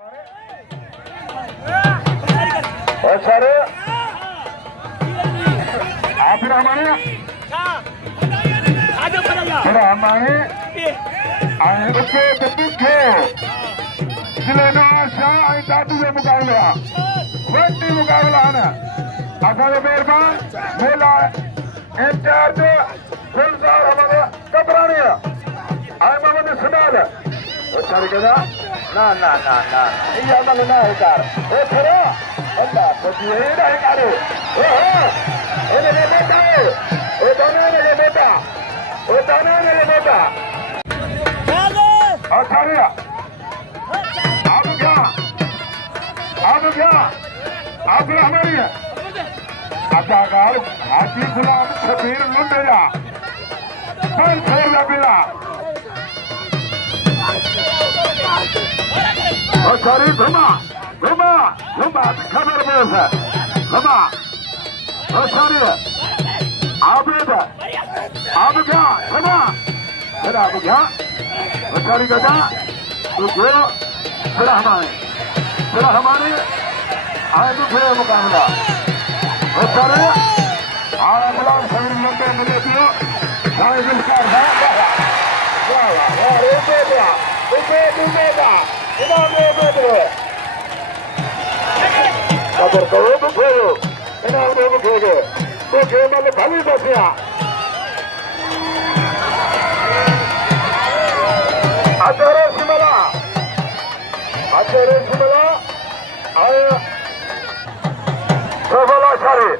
sir आप हमारे हमारे आगे पीछे जिले शाह दादू का मुकाबला वही मुकाबला है असांजो मेहरबान मेला इंचार्ज गुलजार हमारे कबरानी आए मोहम्मद सुनाल उछाल के ना ना ना ना ना ये अमल ना है कार ओ थरा अल्लाह तो ये नहीं करे ओ ये ले बेटा ओ दाना ले बेटा ओ दाना ले बेटा अछारिया अब क्या हमारी है अदाकार हाजी गुलाम शबीर लुंडेजा पर छोड़ बिला सॉरी घुमा घुमा घुमा खबर बोल है घुमा सॉरी आप क्या घुमा फिर आप क्या सॉरी कहता तो जो फिर हमारे आए तो फिर मुकाबला सॉरी गुलाम शबीर लुंडे मिले दियो सारे दिलकार है खबर करो तो खेलो इनाम दो खेलो तो खेल वाले भाभी बसिया आचार्य सिमला आया सफल आचार्य